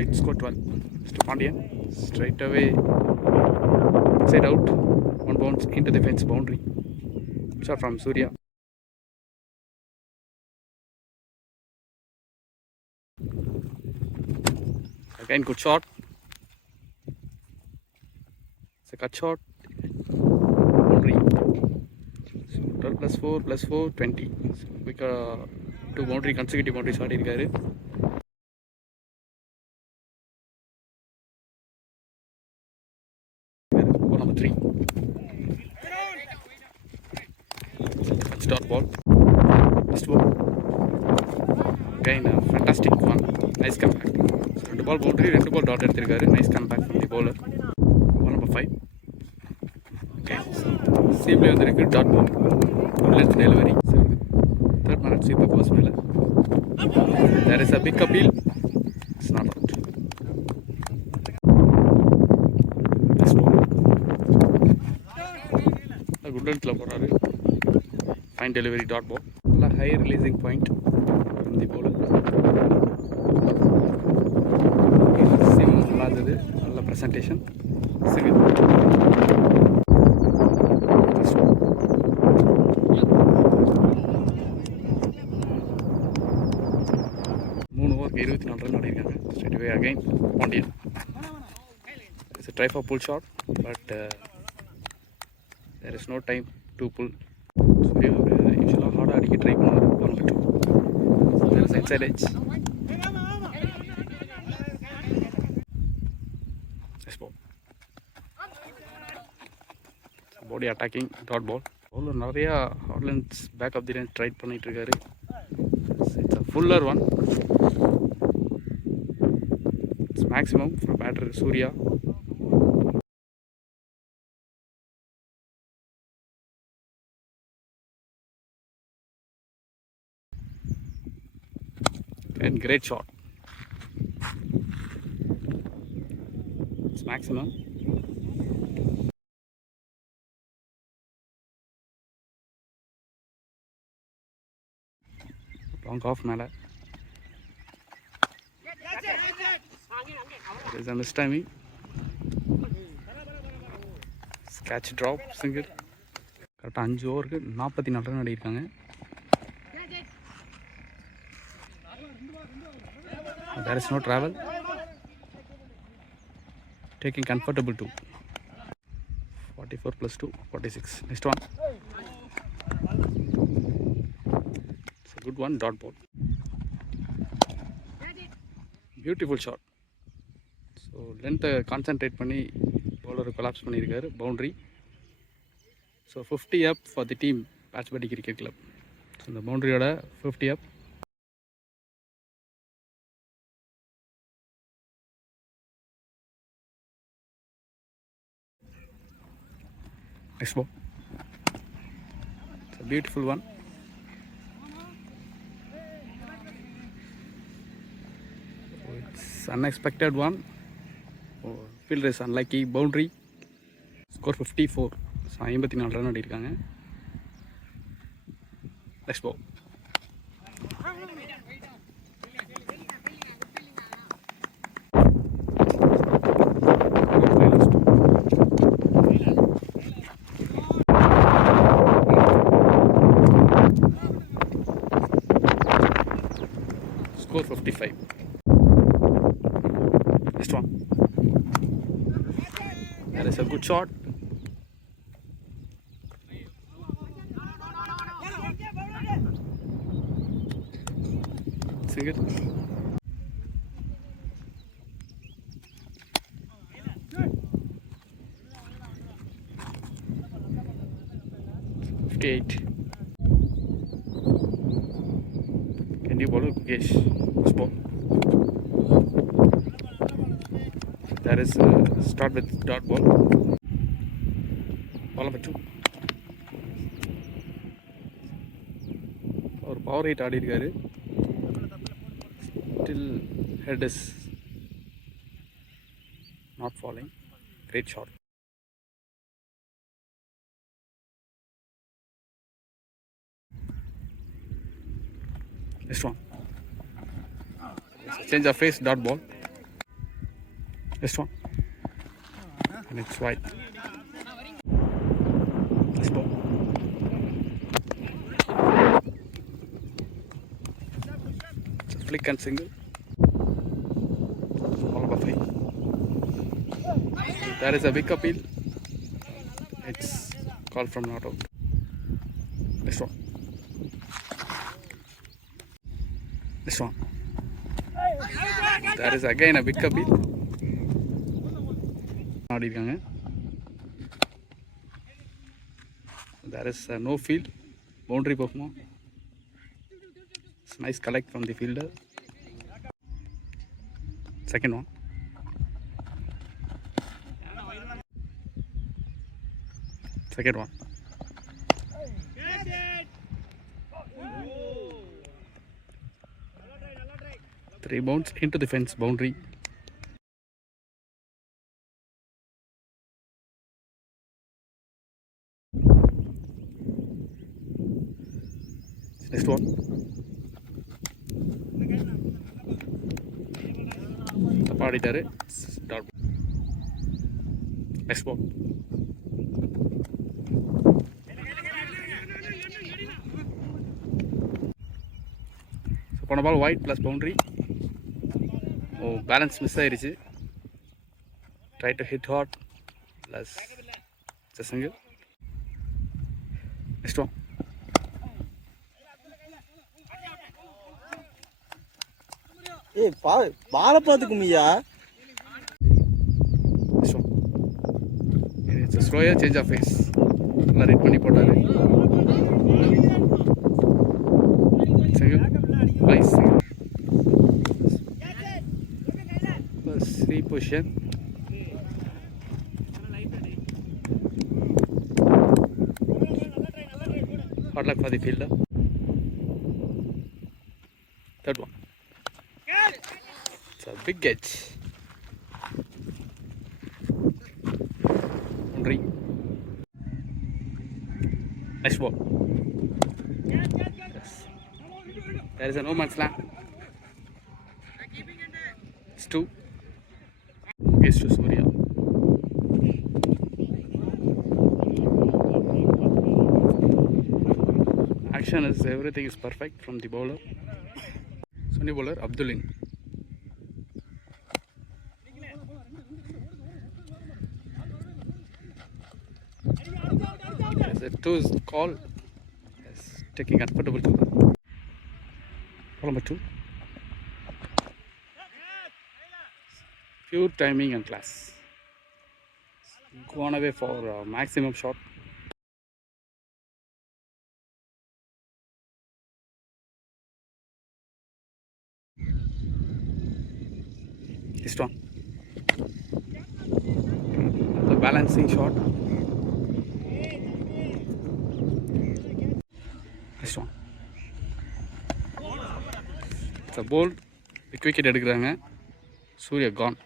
complete. Score 12. Mr. Pandian straight away inside out. One bounce into the fence boundary. Shot from Surya. Again, good shot. It's a cut shot. Boundary. So 12 plus 4 plus 4, 20. So we got two boundary, consecutive boundary shot irukkaru. Ball number 3. Start ball. First ball. Again, a fantastic one. Nice comeback. So, 2 ball boundary, 2 ball dot எடுத்திருக்காரு. Nice comeback from the bowler. Ball number 5. Okay. Seamly வந்திருக்கு dot ball. Good length delivery. So, third man at sweep of first மேல. There is a big appeal. It's not out. This ball. Good length போறாரு. Fine delivery dot ball. High releasing point from the bowler. நல்ல presentation. Single. மூணு ஓவருக்கு 24 run ஆடிருக்காங்க. Straight away again Pondian. It's a try for pull shot, but there is no time to pull. Surya usually hard அடிக்க try பண்ணாரு. Ball number 2. There is inside edge. Body attacking dot ball. Bowler நிறையா hard lengths back of the range try பண்ணிட்டு இருக்காரு. It's a fuller one. It's maximum for batter Surya. And great shot. It's maximum. Long off மேல. There is a mistiming. Catch drop single. கரெக்டாக 5 ஓவருக்கு 44 run ஆடிருக்காங்க. There is no travel. Taking comfortable 2. 44 plus 2, 46. Next one. It's a good one, dot ball. Beautiful shot. So length concentrate பண்ணி bowler collapse பண்ணியிருக்காரு. Boundary. So 50 up for the team Patchbody Cricket Club. So the boundary ஓட 50 up. Next ball. It's a beautiful one. It's unexpected one. Fielder is unlucky. Boundary. Score 54. So 54 run ஆடிருக்காங்க. Next ball. Score 55. Next one. That is a good shot. Single. $58. Can you bowl Gukesh? Ball. There is start with dot ball. Ball number 2. Or power hit ஆடிருக்காரு. Still head is not falling. Great shot. Next one. Change of face, dot ball. Next one. And it's wide. Next ball. It's a flick and single. All over 5. There is a big appeal. It's called from not out. Next one. Next one. There is again a big appeal. ஆடிருக்காங்க. There is no field. Boundary perform. It's nice collect from the fielder. Second one. Second one. Three bounds into the fence boundary. Next one. பாடிட்டாரு. Next ball. So போன பால் white plus boundary. Oh, balance miss ஆயிருச்சு. Try to hit hard plus it's a single. Next one. ஏய் பால பாத்துக்குமியா. Next one. It's a slower change of pace. நல்லா read பண்ணி போட்டாரு. Single. Nice single. Plus 3 position. Hard luck for the fielder. Third one. It's a big edge. Boundary. Nice ball. Yes. There is a no man's land. It's 2. Against to Surya. Action is everything is perfect from the bowler. Sunny bowler Abdulin. The 2 is call. Yes, taking comfortable to ball number 2. Pure timing and class. Gone away for maximum shot. This one. The balancing shot. This one. It's a bold. Quick wicket எடுக்குறாங்க. Surya gone.